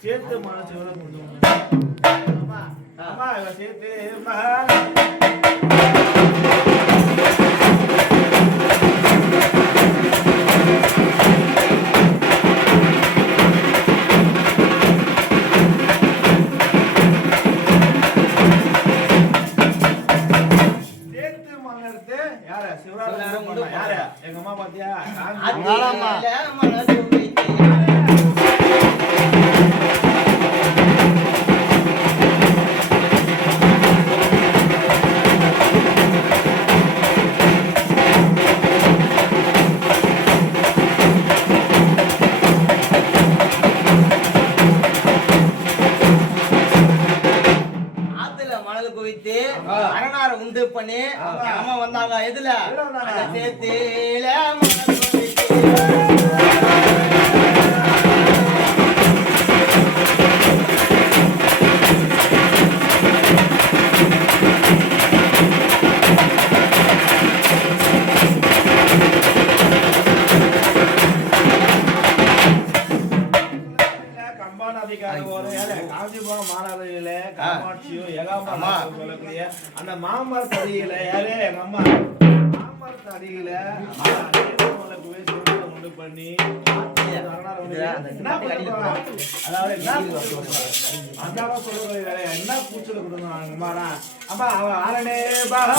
சேர்த்து மனசு சேர்த்து யார சிவராஜ் யார எங்க அம்மா பாத்தியா அரணார உண்டு பண்ணி அம்மா வந்தாங்க எதுல சேர்த்தில காஞ்சிபுரம் மாநகரில காமாட்சியும் ஏகாம்பரமா சொல்லக்கூடிய அந்த மாமரத்து அடியில யாரு எங்க அம்மா மாமரத்து அடியில உண்டு பண்ணி அதாவது அந்த சொல்லுற என்ன கூச்சல் கொடுக்கணும் அம்மாடா அம்மா அவ ஆரணே பாகா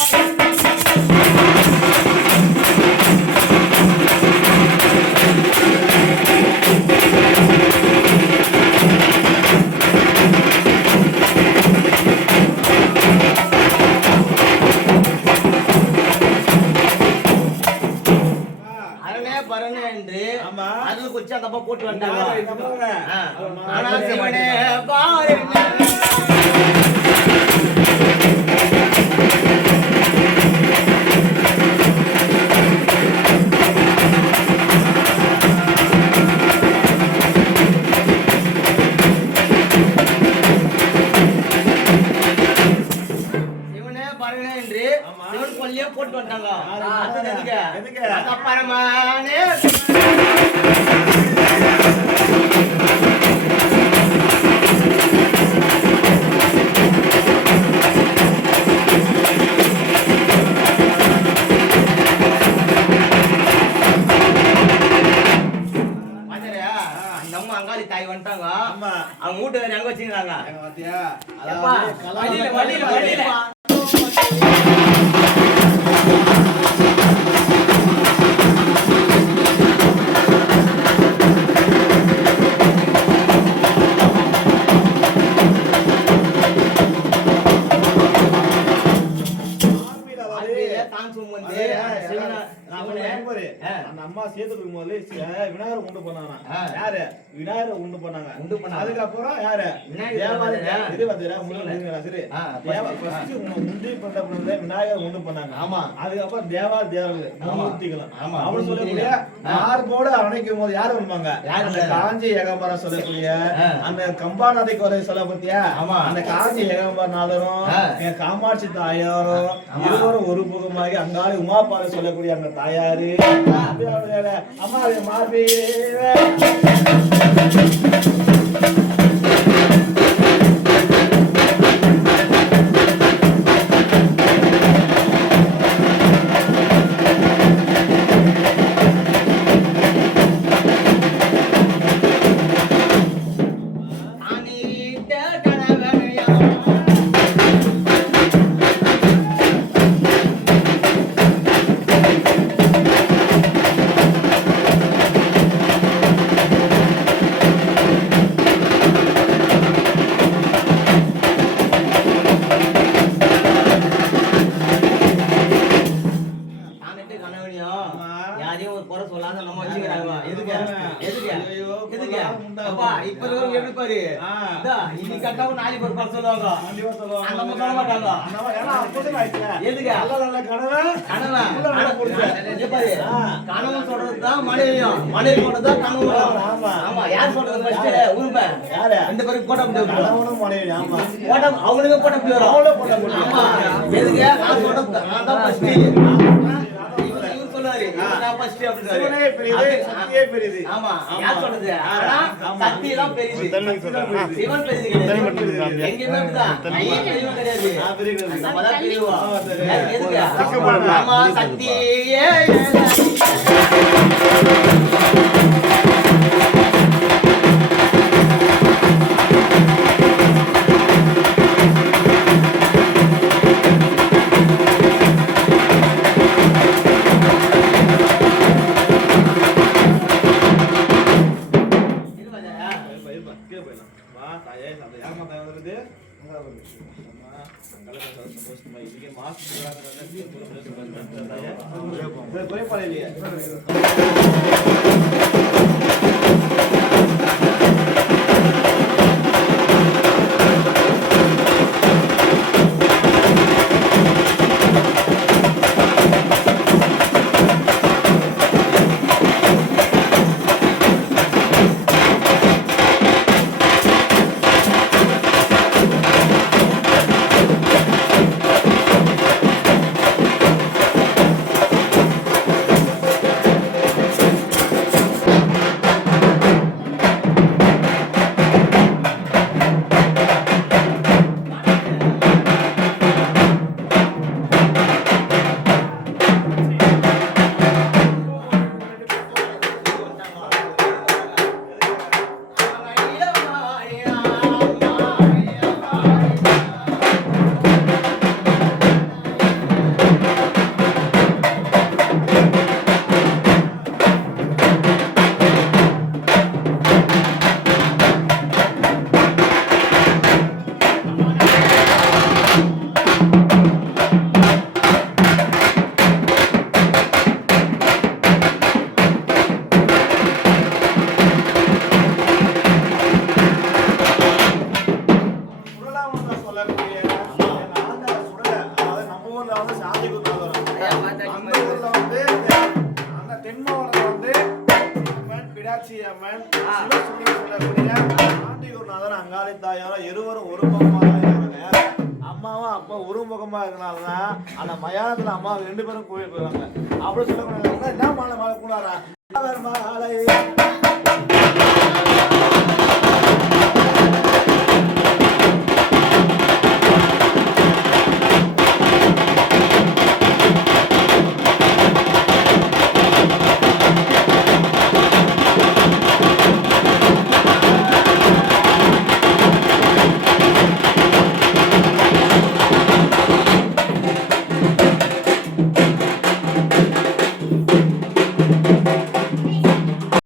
அந்த போட்டு வந்தாங்க போட்டு வந்தாங்க பரமானே தாய் வந்துட்டாங்க அவங்க வீட்டு எங்க வச்சுக்கிறாங்க சாங் வந்து அந்த அம்மா சேர்த்து இருக்கும் போது விநாயகர் உண்டு பண்ணாங்க. யாரு? விநாயகர் உண்டு பண்ணாங்க. அதுக்கப்புறம் யாரு? விநாயகர் உண்டு பண்ணாங்க. ஆமா. அதுக்கப்புறம் தேவா தேவர்கள் அவனு சொல்லக்கூடிய மார்போடு அணைக்கும் போது யாரு வருவாங்க? அந்த காஞ்சி ஏகாம்பரம் சொல்லக்கூடிய அந்த கம்பா நதிக்கு வரை சொல்ல பத்தியா? அந்த காஞ்சி ஏகாம்பர நாதரும் காமாட்சி தாயாரும் இருவரும் ஒரு முகமாகி அங்காளி உமாபாலை சொல்லக்கூடிய அந்த தாயாரு அம்மா மார்பே கனவு சொல்றதுதான் மனைவியும் மனைவி சொல்றதுதான் கனவு. ஆமா யார் சொல்றது ஃபர்ஸ்ட் உருப்ப யாரு ரெண்டு பேரும் போட்ட முடியும். கனவுனும் மனைவி ஆமா போட்ட அவங்களுக்கு போட்ட முடியும். அவளே போட்ட முடியும். ஆமா எதுக்கு நான் சொல்றது நான் தான் ஃபர்ஸ்ட். இவர் சொல்றாரு நான் ஃபர்ஸ்ட் அப்படி சிவனே பெரியது சக்தியே பெரியது. ஆமா யார் சொல்றது சக்தி தான் பெரியது. சிவன் பெரியது கிடையாது. எங்கேயுமே அப்படிதான் ஐயா பெரியவன் கிடையாது. நான் பெரியவன் நம்ம தான் பெரியவன். எதுக்கு ஆமா சக்தியே அங்காளி தாயாரும் இருவரும் ஒரு முகமாக இருக்கிறாங்க. அம்மாவும் அப்பா ஒரு முகமா இருக்கனாலதான் அந்த மயானத்துல அம்மா ரெண்டு பேரும் கோயில் போயிருவாங்க. அப்படி சொல்லக்கூடாது என்ன மாலை மாலை கூடாரா மாலை